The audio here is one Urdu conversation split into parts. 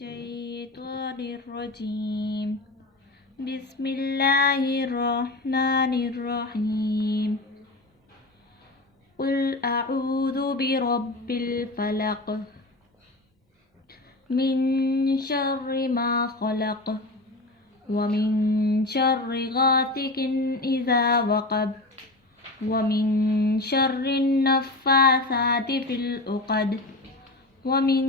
الشيطان الرجيم بسم الله الرحمن الرحيم قل أعوذ برب الفلق من شر ما خلق ومن شر غاسق إذا وقب ومن شر النفاثات في العقد ومن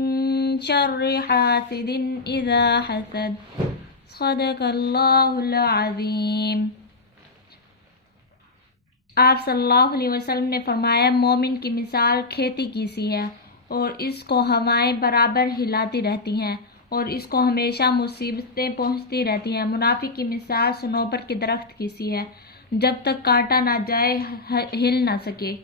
شر حاسد إذا حسد صدق اللہ العظیم۔ آپ صلی اللہ علیہ وسلم نے فرمایا، مومن کی مثال کھیتی کی سی ہے اور اس کو ہوائیں برابر ہلاتی رہتی ہیں اور اس کو ہمیشہ مصیبتیں پہنچتی رہتی ہیں۔ منافق کی مثال صنوبر کے درخت کی سی ہے، جب تک کاٹا نہ جائے ہل نہ سکے۔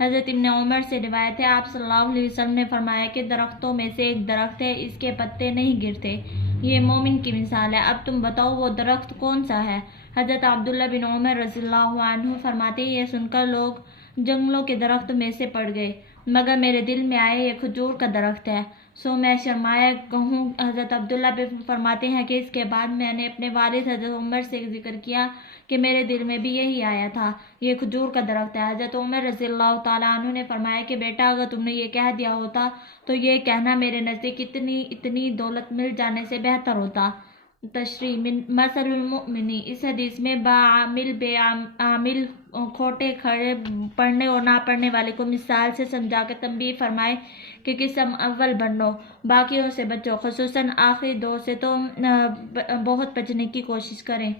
حضرت ابن عمر سے روایت ہے، آپ صلی اللہ علیہ وسلم نے فرمایا کہ درختوں میں سے ایک درخت ہے، اس کے پتے نہیں گرتے، یہ مومن کی مثال ہے۔ اب تم بتاؤ وہ درخت کون سا ہے؟ حضرت عبداللہ بن عمر رضی اللہ عنہ فرماتے ہیں، یہ سن کر لوگ جنگلوں کے درخت میں سے پڑ گئے، مگر میرے دل میں آئے یہ کھجور کا درخت ہے، سو میں شرمایا کہوں۔ حضرت عبداللہ فرماتے ہیں کہ اس کے بعد میں نے اپنے والد حضرت عمر سے ذکر کیا کہ میرے دل میں بھی یہی آیا تھا، یہ کھجور کا درخت ہے۔ حضرت عمر رضی اللہ تعالیٰ عنہ نے فرمایا کہ بیٹا، اگر تم نے یہ کہہ دیا ہوتا تو یہ کہنا میرے نزدیک اتنی دولت مل جانے سے بہتر ہوتا۔ تشریح مثل المؤمنی، اس حدیث میں باعامل بے عامل، کھوٹے کھڑے، پڑھنے اور نہ پڑھنے والے کو مثال سے سمجھا کر تنبیہ فرمائے کہ قسم اول بنو، باقیوں سے بچو، خصوصاً آخری دو سے تو بہت بچنے کی کوشش کریں۔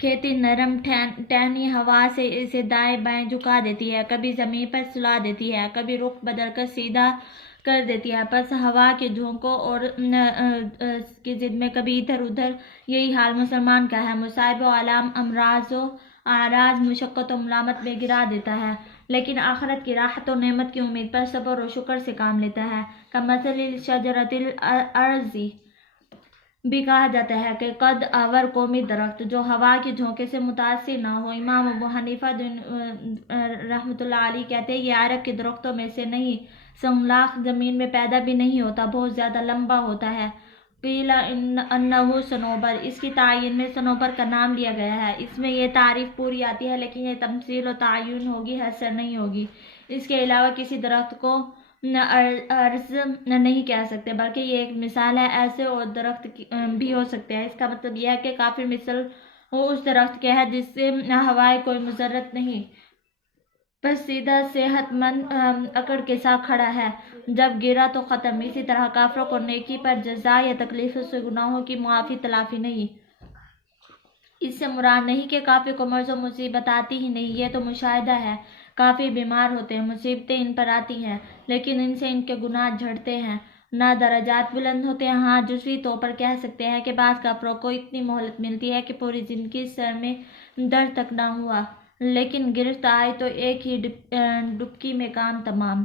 کھیتی نرم ٹہنی ہوا سے اسے دائیں بائیں جھکا دیتی ہے، کبھی زمین پر سلا دیتی ہے، کبھی رخ بدل کر سیدھا کر دیتی ہے، پس ہوا کے جھونکوں اور کی ضد میں کبھی ادھر ادھر۔ یہی حال مسلمان کا ہے، مصائب و آلام، امراض و اعراض، مشقت و ملامت میں گرا دیتا ہے، لیکن آخرت کی راحت و نعمت کی امید پر صبر و شکر سے کام لیتا ہے۔ کمثل الشجرۃ الارضی بھی کہا جاتا ہے کہ قد آور قومی درخت جو ہوا کے جھونکے سے متاثر نہ ہو۔ امام ابو حنیفہ رحمۃ اللہ علیہ کہتے ہیں، یہ عرب کے درختوں میں سے نہیں، سنگلاخ، زمین میں پیدا بھی نہیں ہوتا، بہت زیادہ لمبا ہوتا ہے۔ قیل انہ صنوبر، اس کی تعین میں صنوبر کا نام لیا گیا ہے۔ اس میں یہ تعریف پوری آتی ہے، لیکن یہ تمثیل و تعین ہوگی، حصر نہیں ہوگی۔ اس کے علاوہ کسی درخت کو ارض نہیں کہہ سکتے، بلکہ یہ ایک مثال ہے، ایسے اور درخت بھی ہو سکتے ہیں۔ اس کا مطلب یہ ہے کہ کافر مثل اس درخت کے ہے جس سے ہوائے کوئی مضرت نہیں، بس سیدھا صحت مند اکڑ کے ساتھ کھڑا ہے، جب گرا تو ختم۔ اسی طرح کافروں کو نیکی پر جزا یا تکلیفوں سے گناہوں کی معافی تلافی نہیں۔ اس سے مراد نہیں کہ کافر کو مرض و مصیبت آتی ہی نہیں، یہ تو مشاہدہ ہے، کافی بیمار ہوتے ہیں، مصیبتیں ان پر آتی ہیں، لیکن ان سے ان کے گناہ جھڑتے ہیں، نہ درجات بلند ہوتے ہیں۔ ہاں، جزوی طور پر کہہ سکتے ہیں کہ بعض کافروں کو اتنی مہلت ملتی ہے کہ پوری زندگی سر میں درد تک نہ ہوا، لیکن گرفت آئی تو ایک ہی ڈبکی میں کام تمام۔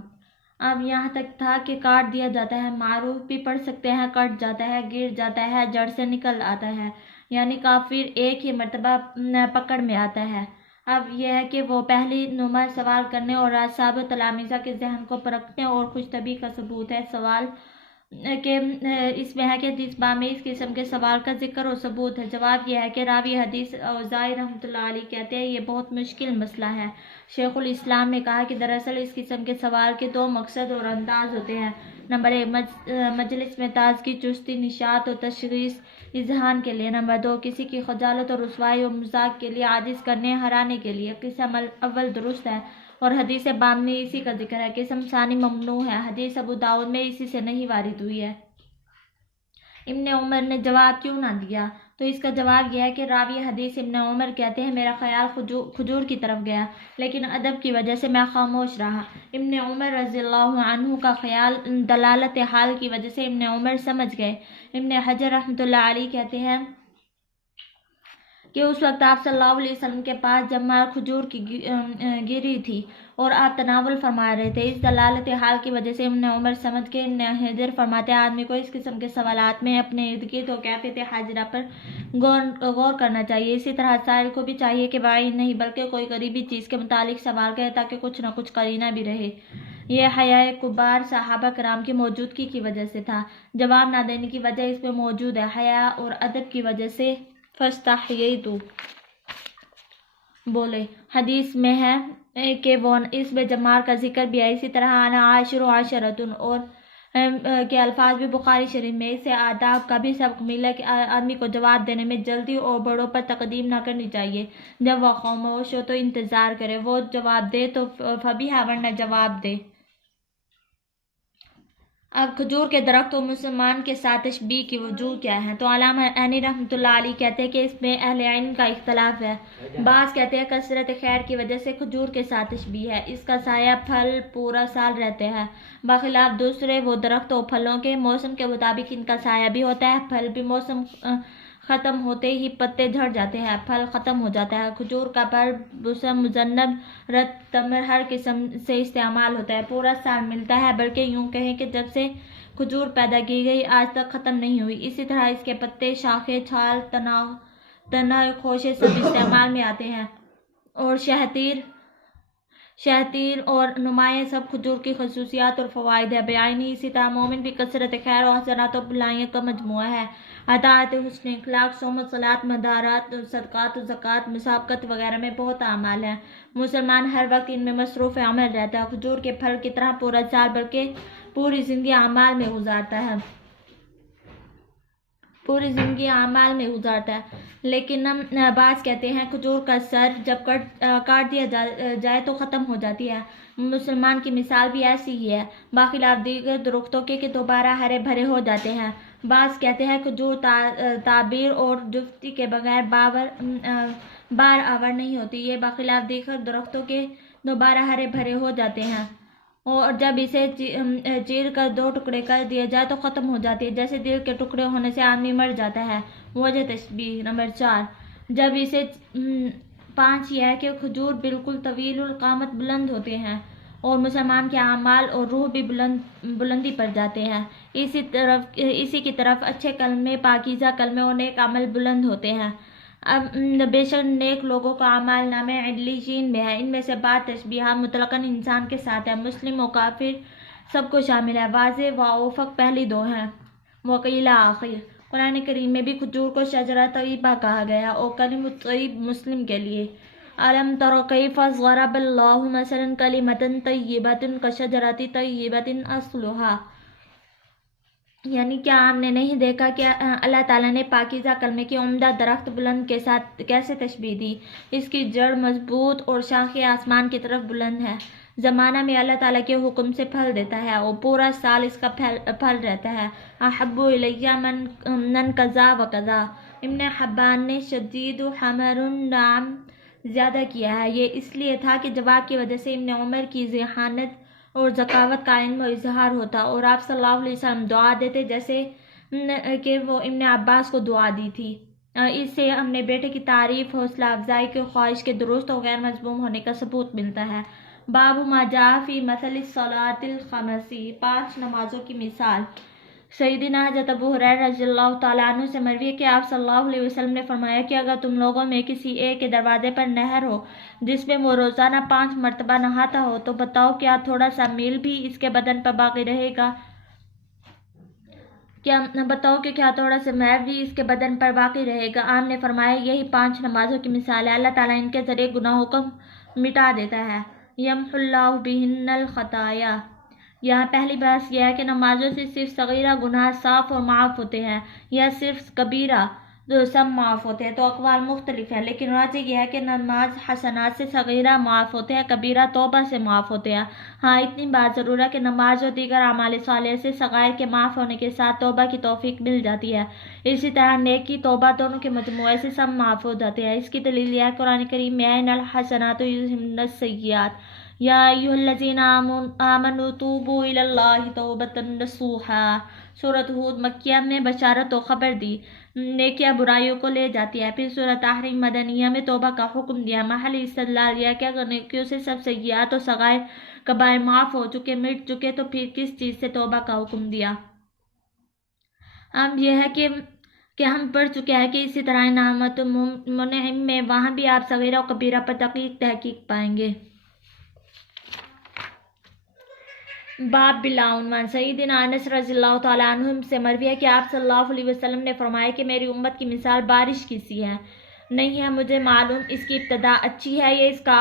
اب یہاں تک تھا کہ کاٹ دیا جاتا ہے، معروف بھی پڑھ سکتے ہیں، کٹ جاتا ہے، گر جاتا ہے، جڑ سے نکل آتا ہے، یعنی کافر ایک ہی مرتبہ پکڑ میں آتا ہے۔ اب یہ ہے کہ وہ پہلی نمبر سوال کرنے اور اصحاب تلامذہ کے ذہن کو پرکھنے اور خوش طبعی کا ثبوت ہے۔ سوال کہ اس میں ہے کہ حدیث باب میں اس قسم کے سوال کا ذکر اور ثبوت ہے۔ جواب یہ ہے کہ راوی حدیث اوزاعی رحمۃ اللہ علیہ کہتے ہیں، یہ بہت مشکل مسئلہ ہے۔ شیخ الاسلام نے کہا کہ دراصل اس قسم کے سوال کے دو مقصد اور انداز ہوتے ہیں۔ نمبر ایک، مجلس میں تازگی، چستی، نشاط اور تشخیص اذہان کے لیے۔ نمبر دو، کسی کی خجالت اور رسوائی اور مذاق کے لیے، عاجز کرنے، ہرانے کے لیے۔ قسم اول درست ہے اور حدیث باب میں اسی کا ذکر ہے۔ قسم ثانی ممنوع ہے، حدیث ابو داؤد میں اسی سے نہیں وارد ہوئی ہے۔ ابن عمر نے جواب کیوں نہ دیا؟ تو اس کا جواب یہ ہے کہ راوی حدیث ابن عمر کہتے ہیں، میرا خیال کھجور کی طرف گیا، لیکن ادب کی وجہ سے میں خاموش رہا۔ ابن عمر رضی اللہ عنہ کا خیال دلالت حال کی وجہ سے ابن عمر سمجھ گئے۔ ابن حجر رحمۃ اللہ علیہ کہتے ہیں کہ اس وقت آپ صلی اللہ علیہ وسلم کے پاس جمع کھجور کی گری تھی اور آپ تناول فرما رہے تھے، اس دلالت حال کی وجہ سے ابن عمر سمجھ کے۔ ابن حجر فرماتے ہیں، آدمی کو اس قسم کے سوالات میں اپنے ارد گرد و کیفیت حاضرہ پر غور کرنا چاہیے۔ اسی طرح سائل کو بھی چاہیے کہ بعید نہیں بلکہ کوئی قریبی چیز کے متعلق سوال کرے تاکہ کچھ نہ کچھ قرینہ بھی رہے۔ یہ حیاء کبار صحابہ کرام کی موجودگی کی وجہ سے تھا۔ جواب نہ دینے کی وجہ اس میں موجود ہے، حیا اور ادب کی وجہ سے فاستحییت بولے۔ حدیث میں ہے کہ وہ اس میں جمار کا ذکر بھی ہے، اسی طرح انا عاشر عشرۃ اور کے الفاظ بھی بخاری شریف میں۔ اس سے آداب کا بھی سبق ملا کہ آدمی کو جواب دینے میں جلدی اور بڑوں پر تقدیم نہ کرنی چاہیے۔ جب وہ خاموش ہو تو انتظار کرے، وہ جواب دے تو فبیہا ورنہ جواب دے۔ اب کھجور کے درخت و مسلمان کے ساتھ تشبیہ کی وجوہ کیا ہے؟ تو علامہ عینی رحمۃ اللہ علیہ کہتے ہیں کہ اس میں اہل علم کا اختلاف ہے۔ بعض کہتے ہیں کثرت خیر کی وجہ سے کھجور کے ساتھ تشبیہ ہے، اس کا سایہ پھل پورا سال رہتے ہیں، بخلاف دوسرے وہ درخت و پھلوں کے موسم کے مطابق ان کا سایہ بھی ہوتا ہے، پھل بھی موسم ختم ہوتے ہی پتے جھڑ جاتے ہیں، پھل ختم ہو جاتا ہے۔ کھجور کا پھل بسم مزنب رت تمر ہر قسم سے استعمال ہوتا ہے، پورا سال ملتا ہے، بلکہ یوں کہیں کہ جب سے کھجور پیدا کی گئی آج تک ختم نہیں ہوئی۔ اسی طرح اس کے پتے، شاخیں، چھال، تنہ، خوشے سب استعمال میں آتے ہیں، اور شہتیر اور نمایاں سب کھجور کی خصوصیات اور فوائد ہے بیانی۔ اسی طرح مومن بھی کثرت خیر و حسنات و بھلائیوں کا مجموعہ ہے، اطاعت، حسن اخلاق، صوم و صلاۃ، مدارات، صدقات و زکوٰۃ، مسابقت وغیرہ میں بہت اعمال ہیں۔ مسلمان ہر وقت ان میں مصروف عمل رہتا ہے، کھجور کے پھل کی طرح پورا سال بلکہ پوری زندگی اعمال میں گزارتا ہے۔ لیکن بعض کہتے ہیں کھجور کا سر جب کاٹ دیا جائے تو ختم ہو جاتی ہے۔ مسلمان کی مثال بھی ایسی ہی ہے، باخلاف دیگر درختوں کے کہ دوبارہ ہرے بھرے ہو جاتے ہیں۔ بعض کہتے ہیں کھجور تعبیر اور جفتی کے بغیر بار آور نہیں ہوتی، یہ بخلاف دیگر درختوں کے دوبارہ ہرے بھرے ہو جاتے ہیں، اور جب اسے چیر کر دو ٹکڑے کر دیے جائے تو ختم ہو جاتی ہے، جیسے دل کے ٹکڑے ہونے سے آدمی مر جاتا ہے۔ وجہ تشبیہ نمبر 4، جب اسے 5 یہ ہے کہ کھجور بالکل طویل القامت بلند ہوتے ہیں، اور مسلمان کے اعمال اور روح بھی بلندی پر جاتے ہیں۔ اسی کی طرف اچھے کلمے، پاکیزہ کلمے اور نیک عمل بلند ہوتے ہیں۔ اب بے شک نیک لوگوں کا اعمال نامہ علیین میں ہے، ان میں سے بعض تشبیہات مطلقاً انسان کے ساتھ ہے، مسلم و کافر سب کو شامل ہے، واضح و افق پہلی دو ہیں۔ وقیل آخر، قرآن کریم میں بھی کھجور کو شجرہ طیبہ کہا گیا، اور کلمۃ طیب مسلم کے لیے۔ أَلَمْ تَرَ كَيْفَ ضَرَبَ اللَّهُ مَثَلًا كَلِمَةً طَيِّبَةً كَشَجَرَةٍ طَيِّبَةٍ أَصْلُهَا، یعنی کیا آپ نے نہیں دیکھا کہ اللہ تعالیٰ نے پاکیزہ کلمے کے عمدہ درخت بلند کے ساتھ کیسے تشبیہ دی؟ اس کی جڑ مضبوط اور شاخیں آسمان کی طرف بلند ہیں۔ زمانہ میں اللہ تعالیٰ کے حکم سے پھل دیتا ہے، اور پورا سال اس کا پھل رہتا ہے۔ احب الیہ من کذا و کذا، ابن حبان نے شدید حمر نعم زیادہ کیا ہے، یہ اس لیے تھا کہ جواب کی وجہ سے ابن عمر کی ذہانت اور ذکاوت کا علم و اظہار ہوتا، اور آپ صلی اللہ علیہ وسلم دعا دیتے جیسے کہ وہ ابن عباس کو دعا دی تھی۔ اس سے ہم نے بیٹے کی تعریف، حوصلہ افزائی کی خواہش کے درست و غیر مذموم ہونے کا ثبوت ملتا ہے۔ باب ما جاء فی مثل الصلاۃ الخمس، 5 نمازوں کی مثال۔ سیدنا حضرت ابو ہریرہ رضی اللہ تعالیٰ عنہ سے مروی ہے کہ آپ صلی اللہ علیہ وسلم نے فرمایا کہ اگر تم لوگوں میں کسی ایک کے دروازے پر نہر ہو جس میں وہ روزانہ 5 مرتبہ نہاتا ہو، تو بتاؤ کیا تھوڑا سا میل بھی اس کے بدن پر باقی رہے گا؟ کیا تھوڑا سا میل بھی اس کے بدن پر باقی رہے گا؟ آپ نے فرمایا یہی 5 نمازوں کی مثال ہے، اللہ تعالیٰ ان کے ذریعے گناہوں کو مٹا دیتا ہے۔ یمحو اللہ بہن الخطایا، یہاں پہلی بات یہ ہے کہ نمازوں سے صرف صغیرہ گناہ صاف اور معاف ہوتے ہیں، یا صرف کبیرہ تو سب معاف ہوتے ہیں؟ تو اقوال مختلف ہیں، لیکن راجح یہ ہے کہ نماز حسنات سے صغیرہ معاف ہوتے ہیں، کبیرہ توبہ سے معاف ہوتے ہیں۔ ہاں اتنی بات ضرور ہے کہ نماز اور دیگر اعمال صالحہ سے صغائر کے معاف ہونے کے ساتھ توبہ کی توفیق مل جاتی ہے، اسی طرح نیکی توبہ دونوں کے مجموعے سے سب معاف ہو جاتے ہیں۔ اس کی دلیل یہ ہے قرآن کریم میں ان الحسنات یذہبن السیئات، یا ایھا الذین آمنوا توبوا الی اللہ توبۃ نصوحا۔ سورۃ ہود مکیہ میں بشارت و خبر دی، نیکیاں برائیوں کو لے جاتی ہے۔ پھر سورۃ تحریم مدنیہ میں توبہ کا حکم دیا، محل استدلال یہ کہ اگر نیکیوں سے سب سیئات و صغائر کبائر معاف ہو چکے، مٹ چکے، تو پھر کس چیز سے توبہ کا حکم دیا؟ اب یہ ہے کہ ہم پڑھ چکے ہیں کہ اسی طرح انعامات منعم میں وہاں بھی آپ صغیرہ و کبیرہ پر دقیق تحقیق پائیں گے۔ باب بالعنوان سیدنا انس رضی اللہ تعالیٰ عنہ سے مروی ہے کہ آپ صلی اللہ علیہ وسلم نے فرمایا کہ میری امت کی مثال بارش کی سی ہے، نہیں ہے مجھے معلوم اس کی ابتدا اچھی ہے یا اس کا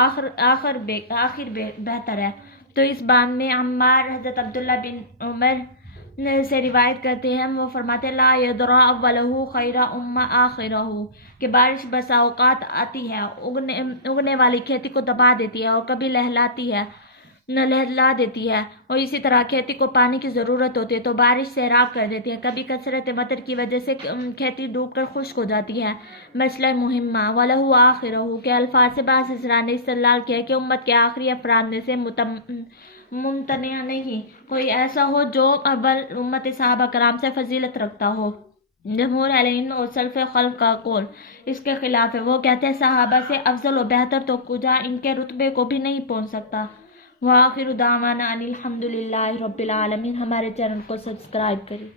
آخر بہتر ہے۔ تو اس باب میں عمار حضرت عبداللہ بن عمر سے روایت کرتے ہیں، وہ فرماتے ہیں لا یدرا اولہ خیر آخرہ، کہ بارش بسا اوقات آتی ہے، اگنے والی کھیتی کو دبا دیتی ہے اور کبھی لہلا دیتی ہے، اور اسی طرح کھیتی کو پانی کی ضرورت ہوتی ہے تو بارش سیراب کر دیتی ہے، کبھی کثرت مطر کی وجہ سے کھیتی ڈوب کر خشک ہو جاتی ہے۔ مسئلہ مہمہ وَلَهُ آخِرَهُ کے الفاظ سے بعض حضرات نے استدلال کیا کہ امت کے آخری افراد میں سے ممتنع نہیں کوئی ایسا ہو جو اول امت صحابہ کرام سے فضیلت رکھتا ہو۔ جمہور اہل علم اور سلف خلف کا قول اس کے خلاف ہے، وہ کہتے ہیں صحابہ سے افضل و بہتر تو کجا ان کے رتبے کو بھی نہیں پہنچ سکتا۔ وآخر دعوانا ان الحمد للہ رب العالمین۔ ہمارے چینل کو سبسکرائب کریں۔